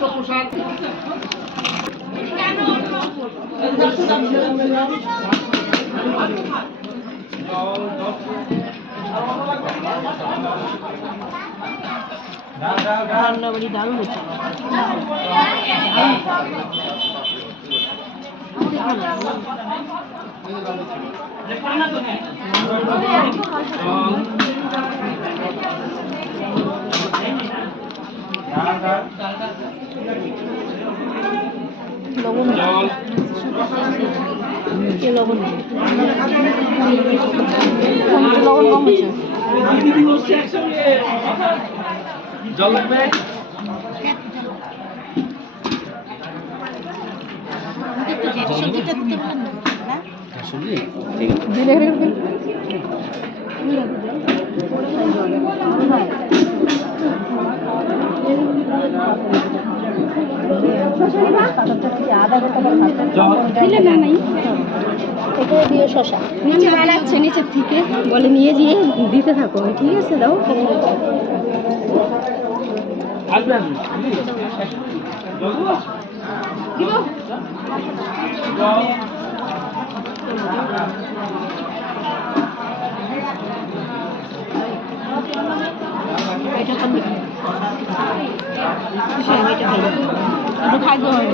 পৃষ্ঠপোষক রান্নাবাড়ি দারুণ হচ্ছে। লবণ লবণ লবণ কম হচ্ছে। জল লাগবে দিয়ে শশা নিচে বানাচ্ছে নিচের থেকে বলে নিয়ে গিয়ে দিতে থাকো। ঠিক আছে দাও। আসবে খাদ্য হয়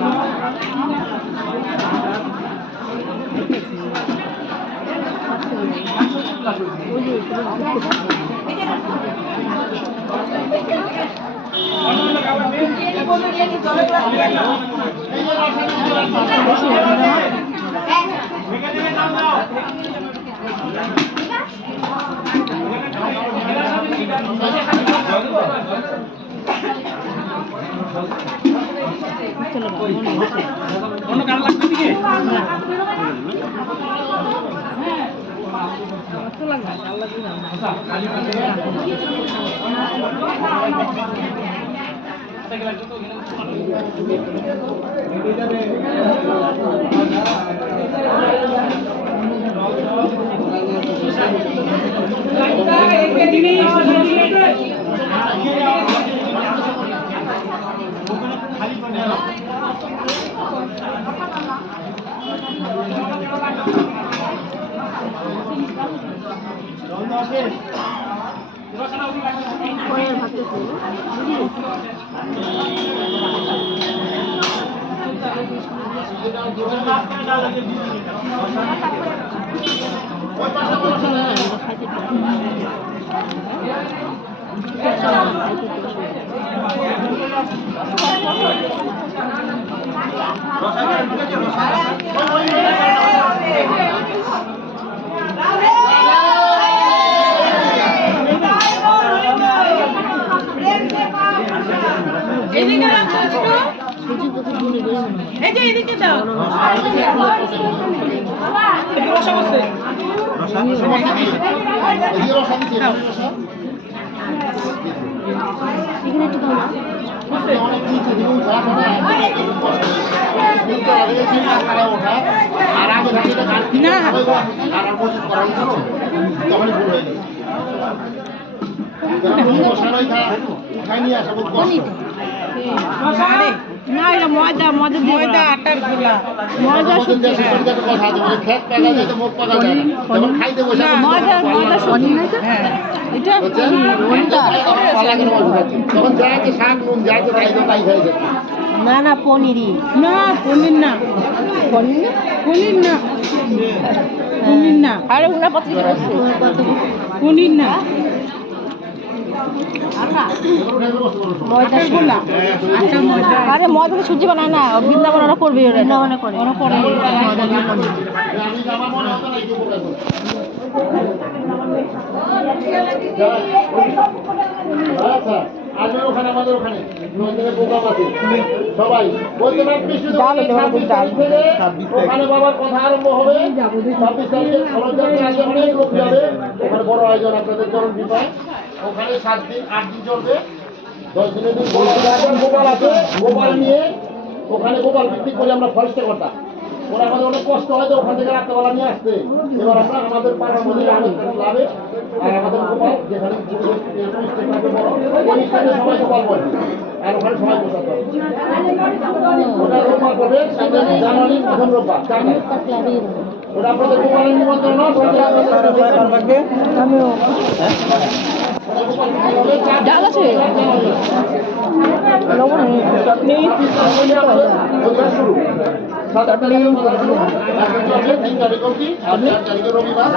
অন্য কার লাগবে দিকে এদিকে দাও। না এটা ময়দা ময়দা ময়দা আটার গুলা ময়দা শুদ্ধ কথা আছে মানে খেত পাকা যায় তো মুখ পাকা যায় না যখন খাইতে বসে ময়দা ময়দা শুদ্ধ হ্যাঁ এটা কোনটা পালাগের মধ্যে তখন যায় যে শাক নুন যায় তো তাই খাই যায় না না পনিরই না পনির না পনির না পনির না পনির না আরে উনা পত্রিকা আছে পনির না ময়দা গোলা আচ্ছা ময়দা আরে ময়দা তো সুজি বানায় না বৃন্দাবন ওরা করবে বৃন্দাবনে করে ওরা করে ময়দা দিয়ে করে আমি জামা মনে হতো না এই আচ্ছা আজকে ওখানে আমাদের ওখানে নন্দনে প্রোগ্রাম আছে সবাই বলতে পারেন ওখানে বাবার কথা আরম্ভ হবে 26 তারিখে খরচজাত্রা আছে অনেক লোক যাবে ওখানে বড় আয়োজন আপনাদের চরণ বিষয় ওখানে 7 দিন 8 দিন চলবে 10 দিনের দিন গোপাল আছে গোপাল নিয়ে ওখানে গোপাল বিক্রি করে আমরা ফরেস্টে করতাম ওরা আমাদের অনেক কষ্ট হয় তো ওখান থেকে রাত্রেবেলা নিয়ে আসতে এবার আমরা আমাদের পাড়ার মধ্যে লাভে আর আমাদের গোপাল যেখানে সবাই গোপাল বলে আর ওখানে সময় বসাতে হবে ওটা রোববার হবে জানুয়ারি প্রথম রোববার 4 তারিখ ওটা আপনাদের গোপালের নিমন্ত্রণ ডাল আছে চাটনি রবিবার